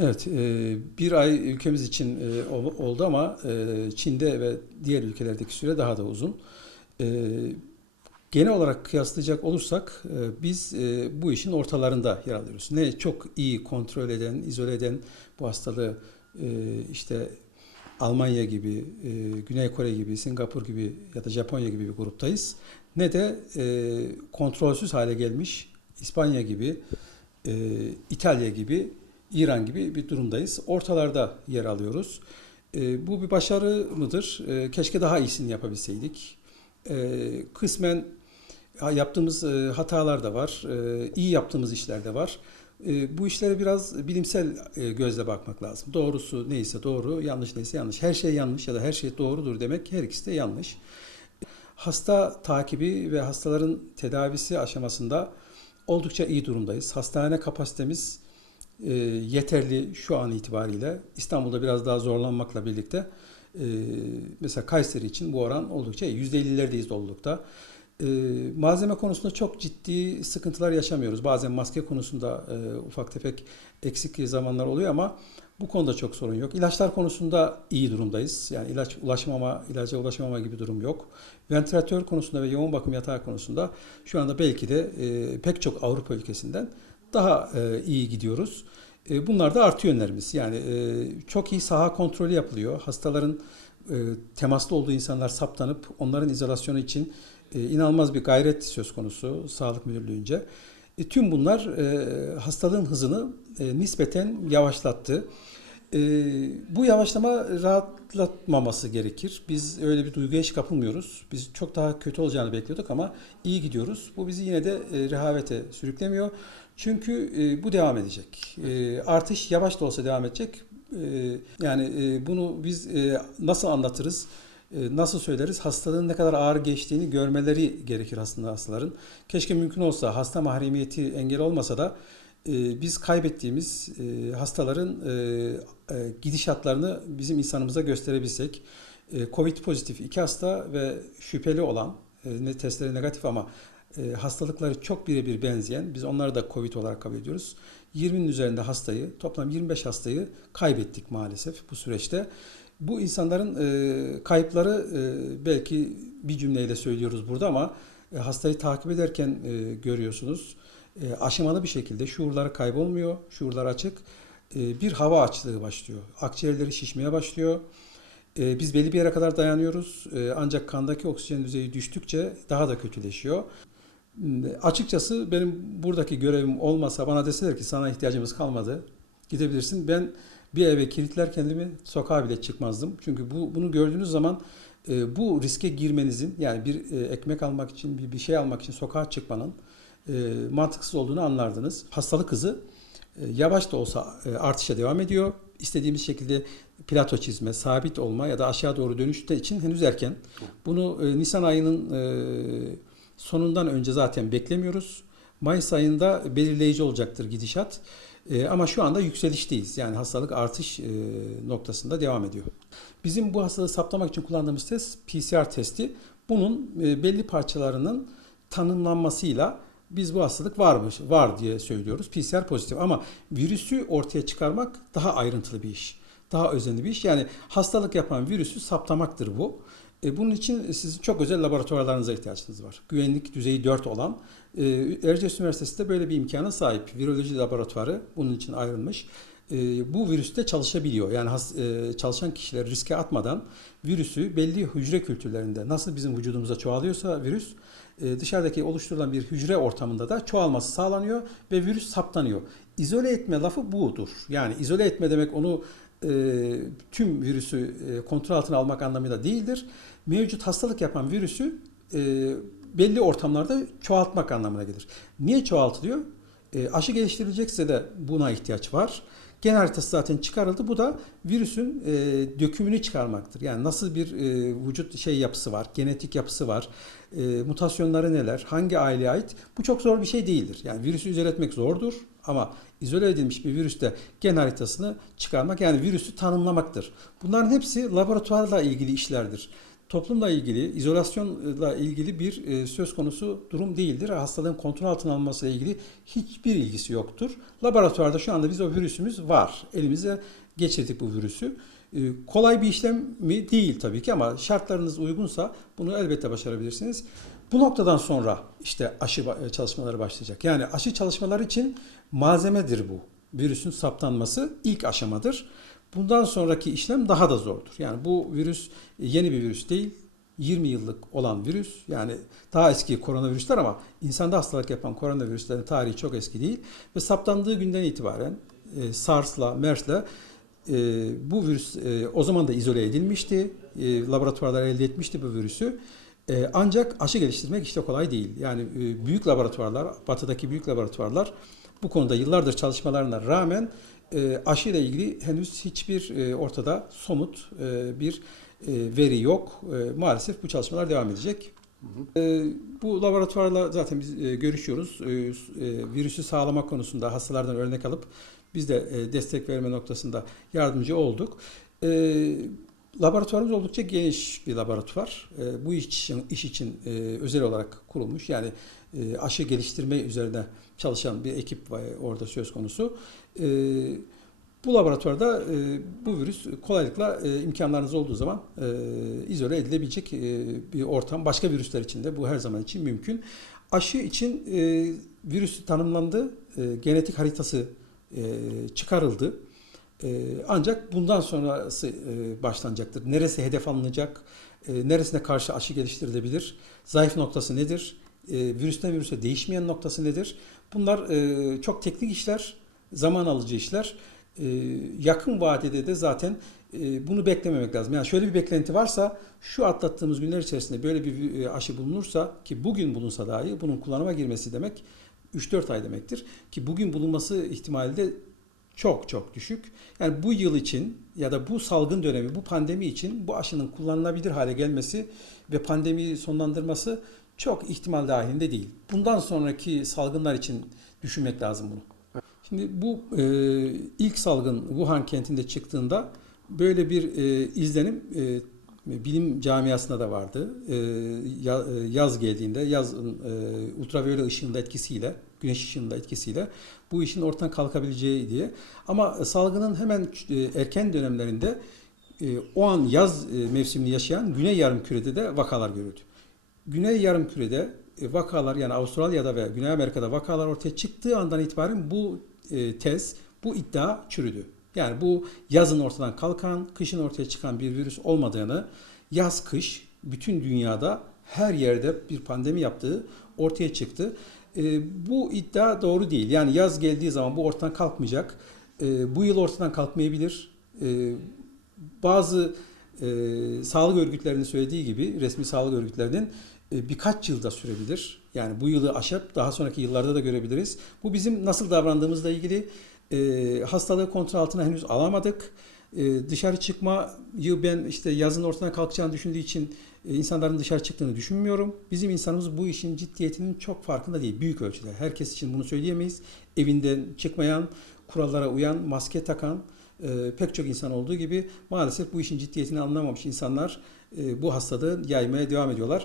Evet, e, bir ay ülkemiz için e, ol- oldu ama e, Çin'de ve diğer ülkelerdeki süre daha da uzun. Genel olarak kıyaslayacak olursak biz bu işin ortalarında yer alıyoruz. Ne çok iyi kontrol eden, izole eden bu hastalığı işte Almanya gibi, Güney Kore gibi, Singapur gibi ya da Japonya gibi bir gruptayız. Ne de kontrolsüz hale gelmiş İspanya gibi, İtalya gibi, İran gibi bir durumdayız. Ortalarda yer alıyoruz. E, bu bir başarı mıdır? E, keşke daha iyisini yapabilseydik. E, kısmen ya yaptığımız e, hatalar da var, e, iyi yaptığımız işler de var. Bu işlere biraz bilimsel e, gözle bakmak lazım. Doğrusu neyse doğru, yanlış neyse yanlış. Her şey yanlış ya da her şey doğrudur demek her ikisi de yanlış. Hasta takibi ve hastaların tedavisi aşamasında oldukça iyi durumdayız. Hastane kapasitemiz e, yeterli şu an itibariyle. İstanbul'da biraz daha zorlanmakla birlikte e, mesela Kayseri için bu oran oldukça iyi. %50'lerdeyiz dolulukta. E, malzeme konusunda çok ciddi sıkıntılar yaşamıyoruz. Bazen maske konusunda e, ufak tefek eksik zamanlar oluyor ama bu konuda çok sorun yok. İlaçlar konusunda iyi durumdayız. Yani ilaç ulaşmama, ilaca ulaşamama gibi durum yok. Ventilatör konusunda ve yoğun bakım yatağı konusunda şu anda belki de e, pek çok Avrupa ülkesinden daha e, iyi gidiyoruz. E, bunlar da artı yönlerimiz. Yani e, çok iyi saha kontrolü yapılıyor. Hastaların e, temaslı olduğu insanlar saptanıp onların izolasyonu için e, inanılmaz bir gayret söz konusu Sağlık Müdürlüğü'nce. E, tüm bunlar e, hastalığın hızını e, nispeten yavaşlattı. E, bu yavaşlama rahatlatmaması gerekir. Biz öyle bir duyguya hiç kapılmıyoruz. Biz çok daha kötü olacağını bekliyorduk ama iyi gidiyoruz. Bu bizi yine de e, rehavete sürüklemiyor. Çünkü e, bu devam edecek. E, artış yavaş da olsa devam edecek. E, yani e, bunu biz e, nasıl anlatırız? E, Nasıl söyleriz? Hastalığın ne kadar ağır geçtiğini görmeleri gerekir aslında hastaların. Keşke mümkün olsa hasta mahremiyeti engel olmasa da biz kaybettiğimiz e, hastaların e, e, gidişatlarını bizim insanımıza gösterebilsek. E, Covid pozitif iki hasta ve şüpheli olan, e, testleri negatif ama e, hastalıkları çok birebir benzeyen, biz onları da Covid olarak kabul ediyoruz. 20'nin üzerinde hastayı, toplam 25 hastayı kaybettik maalesef bu süreçte. Bu insanların e, kayıpları e, belki bir cümleyle söylüyoruz burada ama e, hastayı takip ederken e, görüyorsunuz. E, aşamalı bir şekilde şuurları kaybolmuyor, şuurlar açık. E, bir hava açlığı başlıyor. Akciğerleri şişmeye başlıyor. E, biz belli bir yere kadar dayanıyoruz. E, ancak kandaki oksijen düzeyi düştükçe daha da kötüleşiyor. E, Açıkçası benim buradaki görevim olmasa bana deseler ki sana ihtiyacımız kalmadı. Gidebilirsin. Ben bir eve kilitler kendimi sokağa bile çıkmazdım. Çünkü bu bunu gördüğünüz zaman e, bu riske girmenizin yani bir e, ekmek almak için bir, bir şey almak için sokağa çıkmanın e, mantıksız olduğunu anlardınız. Hastalık hızı e, yavaş da olsa e, artışa devam ediyor. İstediğimiz şekilde plato çizme, sabit olma ya da aşağı doğru dönüş de için henüz erken. Bunu e, Nisan ayının e, sonundan önce zaten beklemiyoruz. Mayıs ayında belirleyici olacaktır gidişat. E, ama şu anda yükselişteyiz. Yani hastalık artış e, noktasında devam ediyor. Bizim bu hastalığı saptamak için kullandığımız test PCR testi. Bunun e, belli parçalarının tanımlanmasıyla biz bu hastalık varmış, var diye söylüyoruz. PCR pozitif ama virüsü ortaya çıkarmak daha ayrıntılı bir iş. Daha özenli bir iş. Yani hastalık yapan virüsü saptamaktır bu. E, bunun için sizin çok özel laboratuvarlarınıza ihtiyacınız var. Güvenlik düzeyi 4 olan e, Erciyes Üniversitesi de böyle bir imkana sahip. Viroloji laboratuvarı bunun için ayrılmış. E, bu virüs de çalışabiliyor. Yani has, e, çalışan kişiler riske atmadan virüsü belli hücre kültürlerinde nasıl bizim vücudumuza çoğalıyorsa virüs e, dışarıdaki oluşturulan bir hücre ortamında da çoğalması sağlanıyor ve virüs saptanıyor. İzole etme lafı budur. Yani izole etme demek onu e, tüm virüsü e, kontrol altına almak anlamıyla değildir. Mevcut hastalık yapan virüsü e, belli ortamlarda çoğaltmak anlamına gelir. Niye çoğaltılıyor? E, aşı geliştirilecekse de buna ihtiyaç var. Gen haritası zaten çıkarıldı. Bu da virüsün e, dökümünü çıkarmaktır. Yani nasıl bir e, vücut şey yapısı var, genetik yapısı var, e, mutasyonları neler, hangi aileye ait? Bu çok zor bir şey değildir. Yani virüsü izole etmek zordur ama izole edilmiş bir virüste gen haritasını çıkarmak yani virüsü tanımlamaktır. Bunların hepsi laboratuvarla ilgili işlerdir. Toplumla ilgili, izolasyonla ilgili bir e, söz konusu durum değildir. Hastalığın kontrol altına alınmasıyla ilgili hiçbir ilgisi yoktur. Laboratuvarda şu anda biz o virüsümüz var. Elimize geçirdik bu virüsü. E, kolay bir işlem mi? Değil tabii ki ama şartlarınız uygunsa bunu elbette başarabilirsiniz. Bu noktadan sonra işte aşı ba- çalışmaları başlayacak. Yani aşı çalışmaları için malzemedir bu. Virüsün saptanması ilk aşamadır. Bundan sonraki işlem daha da zordur. Yani bu virüs yeni bir virüs değil. 20 yıllık olan virüs yani daha eski koronavirüsler ama insanda hastalık yapan koronavirüslerin tarihi çok eski değil ve saptandığı günden itibaren e, SARS'la, MERS'le e, bu virüs e, o zaman da izole edilmişti. E, laboratuvarlar elde etmişti bu virüsü. E, ancak aşı geliştirmek işte kolay değil. Yani e, büyük laboratuvarlar, batıdaki büyük laboratuvarlar bu konuda yıllardır çalışmalarına rağmen e, aşı ile ilgili henüz hiçbir e, ortada somut e, bir e, veri yok. E, maalesef bu çalışmalar devam edecek. E, bu laboratuvarla zaten biz e, görüşüyoruz. E, e, virüsü sağlamak konusunda hastalardan örnek alıp biz de e, destek verme noktasında yardımcı olduk. E, laboratuvarımız oldukça geniş bir laboratuvar. E, bu iş için, iş için e, özel olarak kurulmuş. Yani e, aşı geliştirme üzerine çalışan bir ekip var orada söz konusu. E, bu laboratuvarda e, bu virüs kolaylıkla e, imkanlarınız olduğu zaman e, izole edilebilecek e, bir ortam. Başka virüsler için de bu her zaman için mümkün. Aşı için e, virüs tanımlandı, e, genetik haritası e, çıkarıldı. E, ancak bundan sonrası e, başlanacaktır. Neresi hedef alınacak, e, neresine karşı aşı geliştirilebilir, zayıf noktası nedir, e, virüsten virüse değişmeyen noktası nedir? Bunlar e, çok teknik işler, zaman alıcı işler. Yakın vadede de zaten e, bunu beklememek lazım. Yani şöyle bir beklenti varsa şu atlattığımız günler içerisinde böyle bir aşı bulunursa ki bugün bulunsa dahi bunun kullanıma girmesi demek 3-4 ay demektir. Ki bugün bulunması ihtimali de çok çok düşük. Yani bu yıl için ya da bu salgın dönemi, bu pandemi için bu aşının kullanılabilir hale gelmesi ve pandemiyi sonlandırması çok ihtimal dahilinde değil. Bundan sonraki salgınlar için düşünmek lazım bunu. Şimdi bu e, ilk salgın Wuhan kentinde çıktığında böyle bir e, izlenim e, bilim camiasında da vardı. E, ya- e, yaz geldiğinde yazın e, ultraviyole ışığında etkisiyle, güneş ışığında etkisiyle bu işin ortadan kalkabileceği diye. Ama salgının hemen e, erken dönemlerinde o an yaz mevsimini yaşayan Güney Yarımküre'de de vakalar görüldü. Güney Yarımküre'de vakalar yani Avustralya'da ve Güney Amerika'da vakalar ortaya çıktığı andan itibaren bu tez, bu iddia çürüdü. Yani bu yazın ortadan kalkan, kışın ortaya çıkan bir virüs olmadığını, yaz kış bütün dünyada her yerde bir pandemi yaptığı ortaya çıktı. E, bu iddia doğru değil. Yani yaz geldiği zaman bu ortadan kalkmayacak. E, bu yıl ortadan kalkmayabilir. E, bazı e, sağlık örgütlerinin söylediği gibi resmi sağlık örgütlerinin e, birkaç yılda sürebilir. Yani bu yılı aşıp daha sonraki yıllarda da görebiliriz. Bu bizim nasıl davrandığımızla ilgili e, hastalığı kontrol altına henüz alamadık. E, dışarı çıkmayı ben işte yazın ortadan kalkacağını düşündüğü için e, insanların dışarı çıktığını düşünmüyorum. Bizim insanımız bu işin ciddiyetinin çok farkında değil büyük ölçüde. Herkes için bunu söyleyemeyiz. Evinden çıkmayan, kurallara uyan, maske takan e, pek çok insan olduğu gibi maalesef bu işin ciddiyetini anlamamış insanlar e, bu hastalığı yaymaya devam ediyorlar.